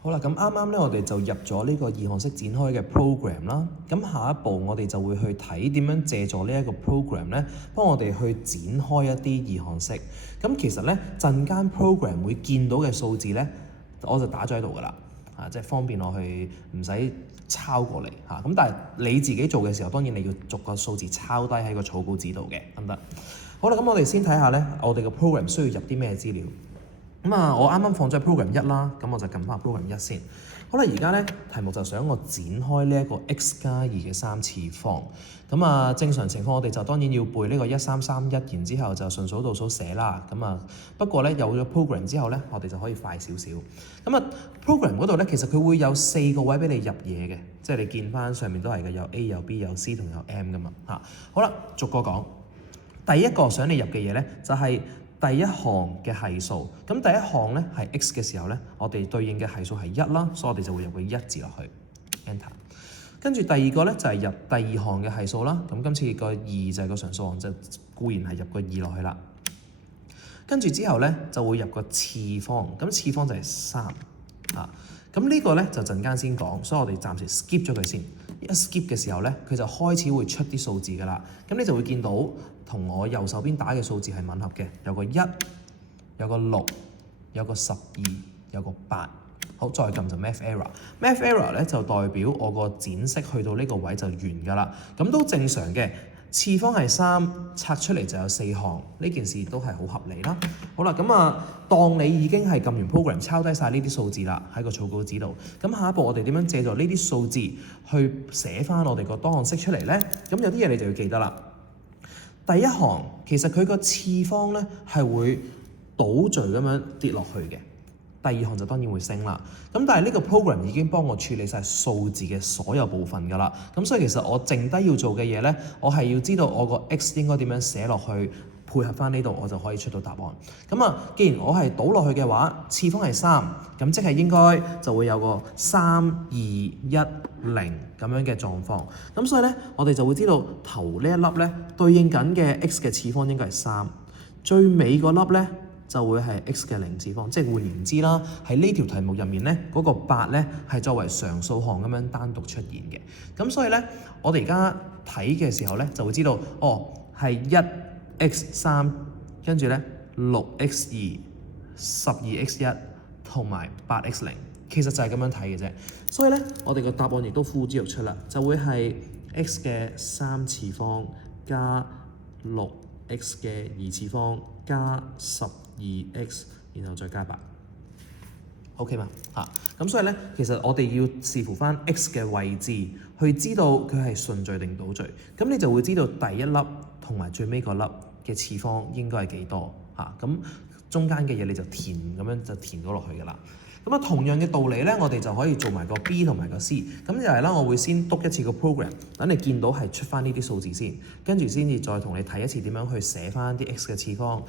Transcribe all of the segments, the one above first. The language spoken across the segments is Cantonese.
好啦，咁啱啱咧，我哋就入咗呢個二項式展開嘅 program 啦。咁下一步我哋就會去睇點樣借助呢一個 program 咧，幫我哋去展開一啲二項式。咁其實咧，陣間 program 會見到嘅數字咧，我就打咗喺度㗎啦，即係方便我去唔使抄過嚟嚇。咁但係你自己做嘅時候，當然你要逐個數字抄低喺個草稿紙度嘅，得唔得？好啦，咁我哋先睇下咧，我哋個 program 需要入啲咩資料。我啱啱放咗 program 1啦，咁我就撳翻 program 1先。好啦，而家咧題目就想我展開呢一個 x+2嘅3次方。正常情況我哋就當然要背呢個1331，然之後就順數倒數寫啦。不過咧有咗 program 之後咧，我哋就可以快少少。program 嗰度咧，其實佢會有4個位俾你入嘢嘅，即係你見翻上面都係嘅，有 A 有 B 有 C 同有 M 噶嘛嚇。好啦，逐個講。第一個想你入嘅嘢咧，就係第一項嘅係數。咁第一項咧係 x 嘅時候咧，我哋對應嘅係數係1啦，所以我哋就會入個1字落去 ，enter。跟住第二個咧就係入第二項嘅係數啦。咁今次個2就係個常數項，就固然係入個2落去啦。跟住之後咧就會入個次方，咁次方就係3啊。咁呢個咧就陣間先講，所以我哋暫時 skip 咗佢先。一 skip 嘅時候咧，佢就開始會出啲數字㗎啦。咁你就會見到同我右手邊打嘅數字係吻合嘅，有個1，有個6，有個12，有個8。好，再撳就 math error。math error 咧就代表我個展式去到呢個位就完㗎啦。咁都正常嘅。次方係3，拆出嚟就有4項，呢件事都係好合理啦。好啦，當你已經係撳完 program 抄低晒呢啲數字啦，喺個草稿紙度。咁下一步我哋點樣借助呢啲數字去寫翻我哋個多項式出嚟咧？咁有啲嘢你就要記得啦。第一行其實佢個次方咧係會倒序咁樣跌落去嘅。第二項就當然會升啦，咁但係呢個 program 已經幫我處理晒數字嘅所有部分㗎啦，咁所以其實我剩低要做嘅嘢咧，我係要知道我個 x 應該點樣寫落去，配合翻呢度我就可以出到答案。既然我係倒落去嘅話，次方係3，咁即係應該就會有個3、2、1、0咁樣嘅狀況。咁所以咧，我哋就會知道頭呢一粒咧對應緊嘅 x 嘅次方應該係3，最尾嗰粒咧就會係 x 嘅0次方，即係換言之啦，喺呢條題目入面咧，嗰個8咧係作為常數項咁樣單獨出現嘅。咁所以咧，我哋而家睇嘅時候咧，就會知道係1x3，跟住咧6x2、12x1 同埋8x0，其實就係咁樣睇嘅啫。所以咧，我哋個答案亦都呼之欲出啦，就會係 x 嘅3次方加6x 嘅2次方加12x， 然後再加8。OK 嘛？咁所以咧，其實我哋要視乎翻 x 嘅位置，去知道佢係順序定倒序。咁你就會知道第一粒同埋最尾嗰粒嘅次方應該係幾多嚇。咁中間嘅嘢你就填咁樣就填咗落去㗎啦。同樣嘅道理咧，我哋就可以做埋個 B 同埋個 C。咁就係啦，我會先篤一次個 program，等你見到係出翻呢啲數字先，跟住先至再同你睇一次點樣去寫翻啲 x 嘅次方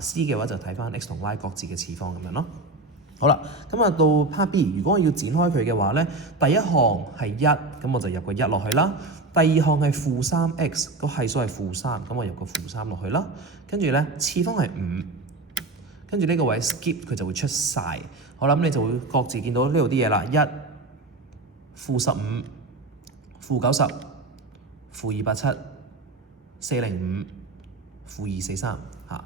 ，C 嘅話就睇翻 x 同 y 各自嘅次方咁樣咯。好啦，到 part B， 如果我要展開佢嘅話咧，第一項係1，咁我就入個1落去啦。第二項係-3x，個係數係-3，咁我入個-3落去啦。跟住咧，次方係5，跟住呢個位 skip 佢就會出晒。好啦，咁你就會各自見到呢度啲嘢啦，1、-15、-90、-287、405、-243嚇。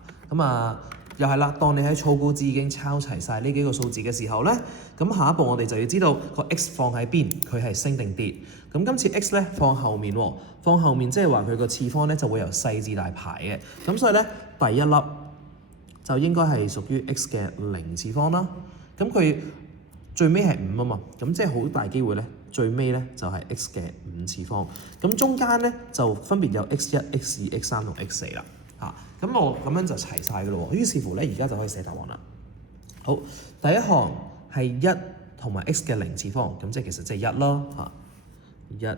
又係啦，當你喺草稿紙已經抄齊晒呢幾個數字嘅時候咧，咁下一步我哋就要知道個 x 放喺邊，佢係升定跌。咁今次 x 咧放後面喎，放後面即係話佢個次方咧就會由細至大排嘅。咁所以咧，第一粒就應該係屬於 x 嘅0次方啦。咁佢最尾係5啊嘛，咁即係好大機會咧，最尾咧就係 x 嘅5次方。咁中間咧就分別有 x1、x2、x3 同 x4啦。咁我咁樣就齊晒㗎咯喎。於是乎咧，而家就可以寫答案啦。好，第一項係1同埋 x 嘅0次方，咁即係其實即係1咯1。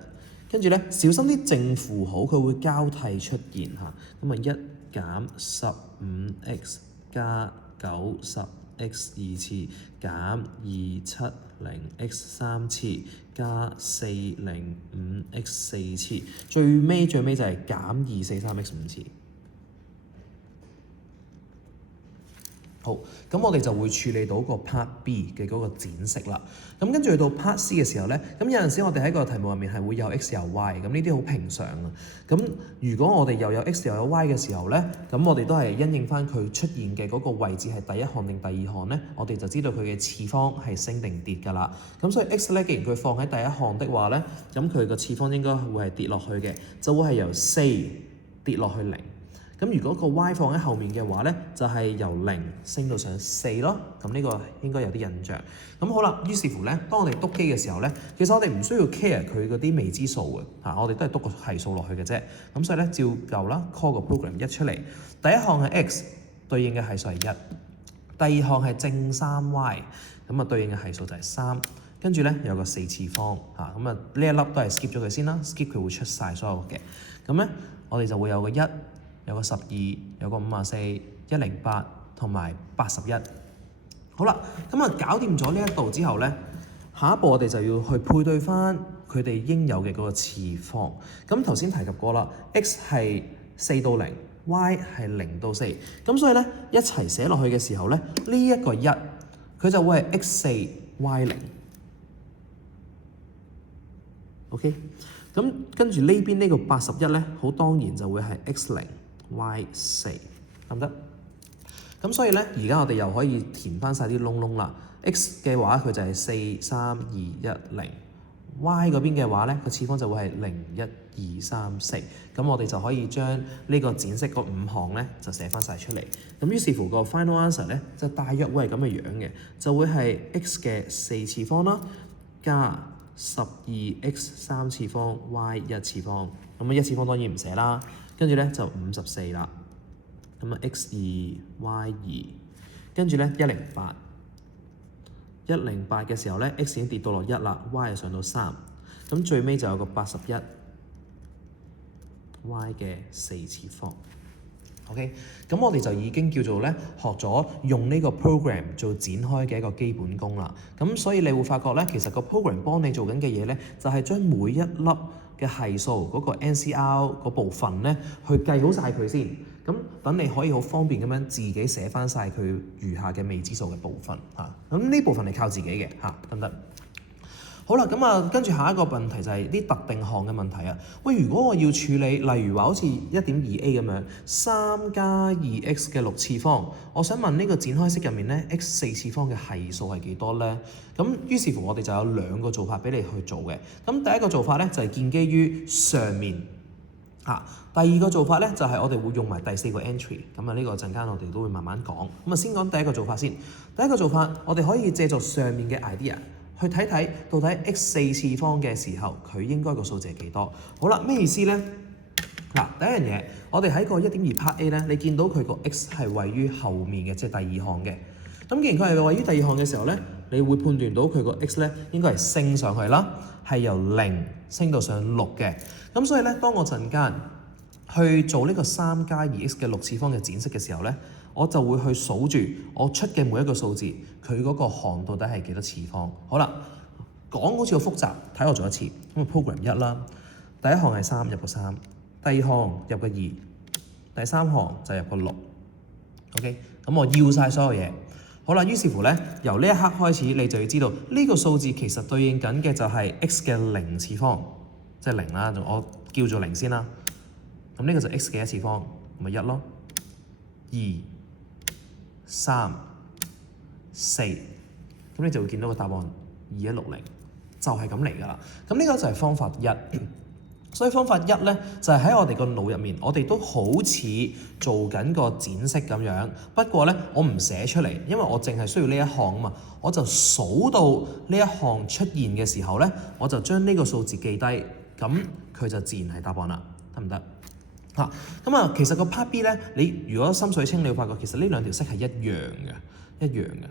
跟住咧，小心啲正負號，佢會交替出現嚇。1減15x 加90x 2次減270x 3次加405x 4次，最尾就係減243x 5次。好，咁我哋就會處理到個 part B 嘅嗰個展示啦。咁跟住去到 part C 嘅時候咧，咁有陣時我哋喺個題目入面係會有 x 有 y，咁呢啲好平常啊。咁如果我哋又有 x 又有 y 嘅時候咧，咁我哋都係因應翻佢出現嘅嗰個位置係第一項定第二項咧，我哋就知道佢嘅次方係升定跌㗎啦。咁所以 x 咧，既然佢放喺第一項的話咧，咁佢個次方應該會係跌落去嘅，就會係由4跌落去0。咁如果個 y 放喺後面嘅話咧，就係由0升到上4咯。咁呢個應該有啲印象。咁好啦，於是乎咧，當我哋篤機嘅時候咧，其實我哋唔需要 care 佢嗰啲未知數嘅，我哋都係篤個係數落去嘅啫。咁所以咧，照舊啦 ，call 個 program 1出嚟。第一項係 x，對應嘅係數係1。第二項係正 3y， 咁啊對應嘅係數就係3。跟住咧有個4次方咁啊呢一粒都係 skip 咗佢先啦 ，skip 佢會出晒所有嘅。咁咧我哋就會有個1。有個12，有個54、108同埋81。好啦，咁啊搞掂咗呢一度之後咧，下一步我哋就要去配對翻佢哋應有嘅嗰個次方。咁頭先提及過啦 ，x 係4到0，y 係0到4。咁所以咧一齊寫落去嘅時候咧，呢一個1佢就會係 x4y0。OK， 咁跟住呢邊呢個81咧，好當然就會係 x0。y4 得唔得？咁所以咧，而家我哋又可以填翻晒啲窿窿啦。x 嘅話佢就係4、3、2、1、0；y 嗰邊嘅話咧，個次方就會係0、1、2、3、4。咁我哋就可以將呢個展示嗰5項咧就寫翻晒出嚟。咁於是乎個 final answer 咧就大約會係咁嘅樣嘅，就會係 x 嘅4次方啦，加12x 3次方 y 1次方。咁1次方當然唔寫啦。跟住咧就54啦，咁啊 x2y2，跟住咧108嘅時候咧 x 已經跌到落1啦 ，y 就上到3，咁最尾就有個81y 嘅4次方。OK， 咁我哋就已經叫做咧學咗用呢個 program 做展開嘅一個基本功啦。咁所以你會發覺咧，其實個 program 幫你做緊嘅嘢咧，就係將每一粒嘅係數嗰個 NCR 嗰部分咧，去計好晒佢先。咁等你可以好方便咁樣自己寫翻晒佢餘下嘅未知數嘅部分嚇。咁呢部分係靠自己嘅嚇，得唔得？好啦，咁啊，跟住下一個問題就係啲特定項嘅問題啊。喂，如果我要處理，例如話好似 1.2a 咁樣3加 2x 嘅6次方，我想問呢個展開式入面咧 x 4次方嘅係數係幾多咧？咁於是乎我哋就有2個做法俾你去做嘅。咁第一個做法咧就係建基於上面第二個做法咧就係我哋會用埋第4個 entry。咁啊呢個陣間我哋都會慢慢講。咁啊先講第一個做法先。第一個做法我哋可以借助上面嘅 idea。去睇睇到底 x 4次方嘅時候，佢應該個數字係幾多？好啦，咩意思咧？嗱，第一樣嘢，我哋喺個 1.2 part A 咧，你見到佢個 x 係位於後面嘅，即係第二項嘅。咁既然佢係位於第二項嘅時候咧，你會判斷到佢個 x 咧應該係升上去啦，係由0升到上6嘅。咁所以咧，當我陣間去做呢個3加 2x 嘅6次方嘅展示嘅時候咧，我就會去數住我出嘅每一個數字，佢嗰個項到底係幾多次方？好啦，講好似好複雜，睇我做一次。咁 program 1啦，第一項係3入個3，第二項入個2，第三項就入個6。OK， 咁我要晒所有嘢。好啦，於是乎咧，由呢一刻開始，你就要知道呢個數字其實對應緊嘅就係 x 嘅0次方，即係0啦，我叫做0先啦。咁呢個就 x 嘅1次方，咪1咯，2、3、4，咁你就會見到個答案2160，就係咁嚟㗎啦。咁呢個就係方法1。所以方法1咧就係喺我哋個腦入面，我哋都好似做緊個展示咁樣。不過咧，我唔寫出嚟，因為我淨係需要呢一項啊嘛。我就數到呢一項出現嘅時候咧，我就將呢個數字記低，咁佢就自然係答案啦，得唔得？咁啊，其實個 part B 咧，你如果心水清，你會發覺其實呢兩條式係一樣嘅，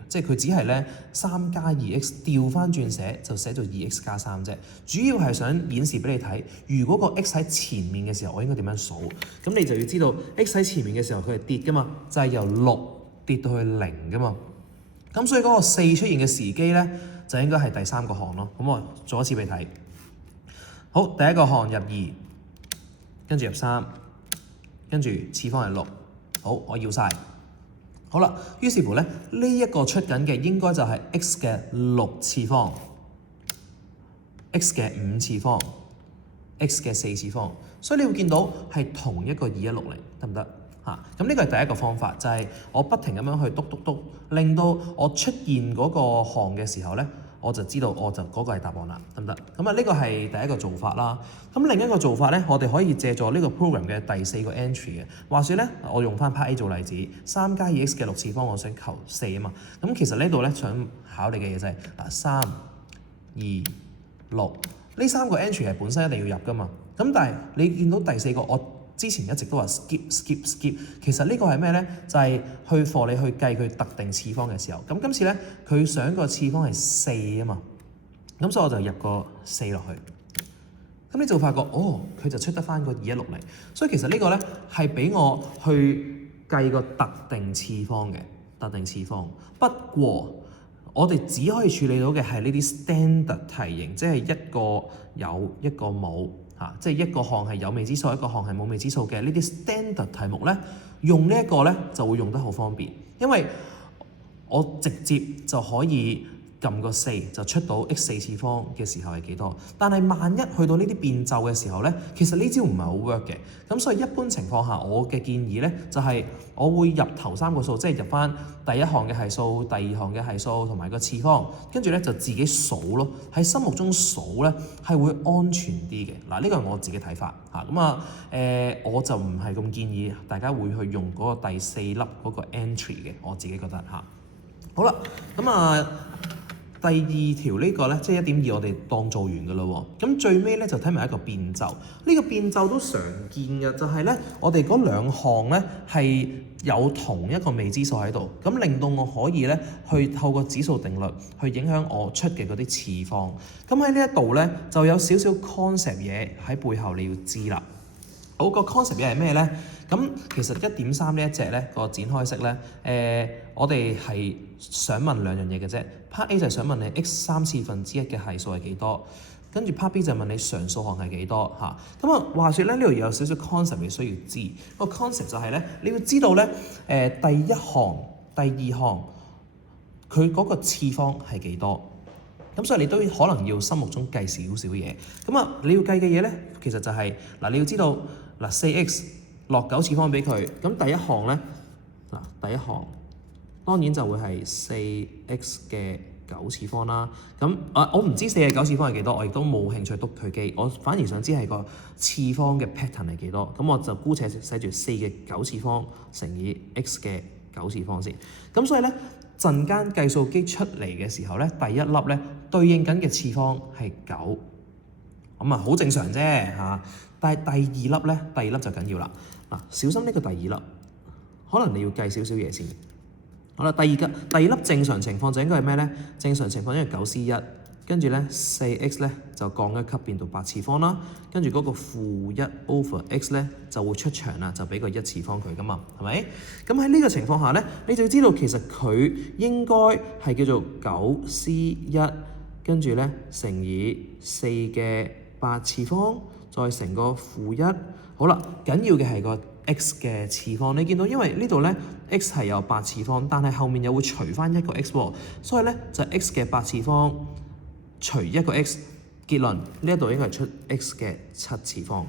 即係佢只係咧3加 2x 調翻轉寫，就寫做 2x 加3啫。主要係想演示俾你睇，如果個 x 喺前面嘅時候，我應該點樣數？咁你就要知道 x 喺前面嘅時候佢係跌噶嘛，就係由6跌到去0噶嘛。咁所以嗰個4出現嘅時機咧，就應該係第3個項咯。咁我做一次俾你睇。好，第一個項入2，跟住入3。跟住次方係6，好，我要晒。好啦，於是乎咧，呢一個出緊嘅應該就係 x 嘅6次方、x 嘅5次方、x 嘅4次方，所以你會見到係同一個2160，得唔得？咁呢個係第一個方法，就係我不停咁樣去篤，令到我出現嗰個項嘅時候咧，我就知道我就嗰個係答案啦，得唔得？咁啊，呢個係第一個做法啦。咁另一個做法咧，我哋可以借助呢個 program 嘅第4個 entry 嘅。話說咧，我用翻 part A 做例子，3加 2x 嘅6次方，我想求4啊嘛。咁其實呢度咧想考你嘅嘢就係3、2、6呢3個 entry 係本身一定要入噶嘛。咁但係你見到第4個我之前一直都話 skip， 其實呢個係咩咧？就係去課你去計佢特定次方嘅時候。咁今次咧，佢想個次方係4啊嘛，咁所以我就入個4落去。咁你就發覺佢就出得翻個2160。所以其實呢個咧係俾我去計個特定次方嘅特定次方。不過我哋只可以處理到嘅係呢啲 standard 題型，即係一個有一個冇。即係一個項係有未知數，一個項係冇未知數嘅呢啲 standard 題目咧，用呢一個咧就會用得好方便，因為我直接就可以撳個4就出到 x 4次方嘅時候係幾多。但係萬一去到呢啲變奏嘅時候咧，其實呢招唔係好 work 嘅。咁所以一般情況下，我嘅建議咧就係我會入頭3個數，即係入翻第一項嘅係數、第二項嘅係數同埋個次方，跟住咧就自己數咯。喺心目中數咧係會安全啲嘅。嗱，呢個係我自己睇法嚇。我就唔係咁建議大家會去用嗰個第4粒嗰個 entry 嘅，我自己覺得嚇。好啦，第二條呢個咧，即係1.2，我哋當做完㗎啦喎。咁最尾咧就睇埋一個變奏，呢個變奏都常見嘅，就係咧我哋嗰兩項咧係有同一個未知數喺度，咁令到我可以咧去透過指數定律去影響我出嘅嗰啲次方。咁喺呢一度咧就有少少 concept 嘢喺背後你要知啦。好，個 concept 嘢係咩咧？咁其實1.3呢一隻咧個展開式咧，我哋係想問兩樣嘢嘅啫。Part A 就係想問你 x 1/3嘅係數係幾多，跟住 Part B 就問你常數項係幾多嚇。話說咧呢度有少少 concept 你需要知。個 concept 就係咧你要知道咧第一項、第二項佢嗰個次方係幾多。咁所以你都可能要心目中計少少嘢。你要計嘅嘢咧，其實就係你要知道4x 落9次方俾佢。咁第一項咧第一項當然就會係 4x 嘅9次方啦。我唔知4嘅9次方係幾多，我亦都冇興趣篤佢機。我反而想知係個次方嘅 pattern 係幾多。咁我就姑且寫住4嘅9次方乘以 x 嘅9次方先。咁所以咧陣間計數機出嚟嘅時候咧，第一粒咧對應緊嘅次方係9，咁好正常啫嚇。但係第二粒就緊要啦。小心呢個第二粒，可能你要計少少嘢先。好啦，第二粒正常情況就應該係咩咧？正常情況應該係9C1，跟住咧 4x 咧就降一級變到8次方啦，跟住嗰個-1/x 咧就會出場啦，就俾個1次方佢噶嘛，係咪？咁喺呢個情況下咧，你就要知道其實佢應該係叫做9C1，跟住咧乘以4嘅8次方，再乘個-1。好啦，緊要嘅係個 x 嘅次方，你見到因為呢度咧 x 係有8次方，但係後面又會除翻一個 x 喎，所以咧就 x 嘅8次方除一個 x， 結論呢一度應該係出 x 嘅7次方。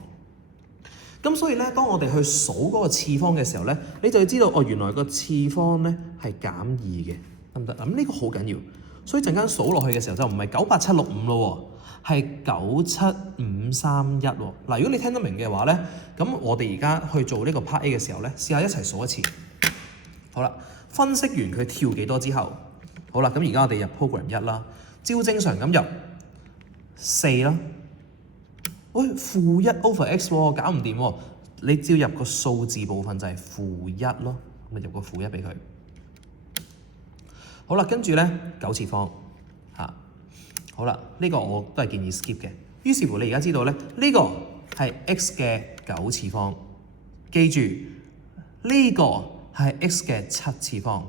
咁所以咧，當我哋去數嗰個次方嘅時候咧，你就要知道原來個次方咧係減2嘅，得唔得？咁呢個好緊要，所以陣間數落去嘅時候就唔係98765咯喎，係97531喎。如果你聽得明嘅話咧，咁我哋而家去做呢個 part A 嘅時候咧，試下一齊數一次。好啦，分析完佢跳幾多之後，好啦，咁而家我哋入 program 1啦，照正常咁入4啦。-1/x 喎，搞唔掂喎。你只要入個數字部分就係-1咯，咁咪入個-1俾佢。好啦，跟住咧9次方嚇。好啦，呢個我都係建議 skip 嘅。於是乎你而家知道咧，呢個係 x 嘅9次方，記住呢個係 x 嘅7次方，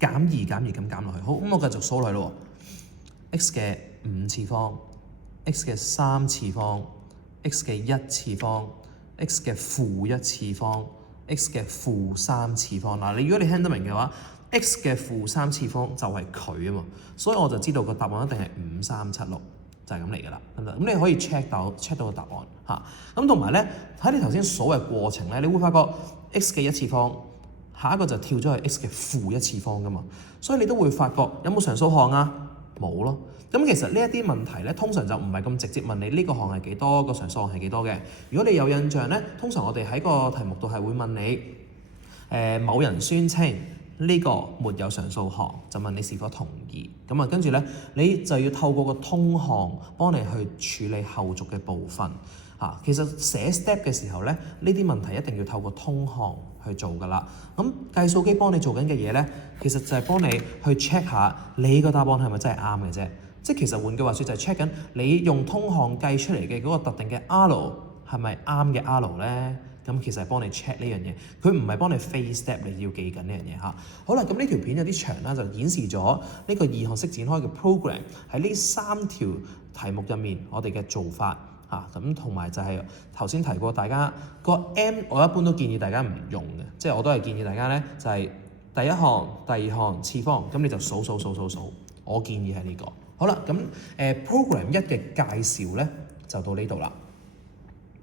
減2咁減落去。好，咁我繼續數落去咯。x 嘅5次方。x 嘅3次方 ，x 嘅1次方 ，x 嘅-1次方 x 嘅負3次方。嗱，如果你聽得明嘅話 x 嘅負3次方就係佢啊嘛，所以我就知道個答案一定係5376，就係咁嚟㗎啦，得唔得？咁你可以 check 到個答案嚇。咁同埋咧，喺你頭先數嘅過程咧，你會發覺 x 嘅1次方，下一個就跳咗去 x 嘅負1次方㗎嘛，所以你都會發覺有冇常數項啊？冇咯。咁其實呢一啲問題咧，通常就唔係咁直接問你呢個項係幾多，個常數項係幾多嘅。如果你有印象咧，通常我哋喺個題目度係會問你，某人宣稱呢個沒有常數項，就問你是否同意。咁啊，跟住咧，你就要透過個通項幫你去處理後續嘅部分。其實寫 step 嘅時候咧，呢啲問題一定要透過通項去做㗎啦。咁計數機幫你做緊嘅嘢咧，其實就係幫你去 check 下你個答案係咪真係啱嘅啫。即係其實換句話說就係 check 緊你用通項計出嚟嘅嗰個特定嘅 R 係咪啱嘅 R 咧？咁其實係幫你 check 呢樣嘢，佢唔係幫你 face step 你要記緊呢樣嘢嚇。好啦，咁呢條片有啲長啦，就顯示咗呢個2項式展開嘅 program 喺呢3條題目入面我哋嘅做法。咁同埋就係頭先提過，大家個 M 我一般都建議大家唔用嘅，即係我都係建議大家咧就係第一項、第二項次方，咁你就數。我建議係呢個。好啦，咁program 1嘅介紹咧就到呢度啦。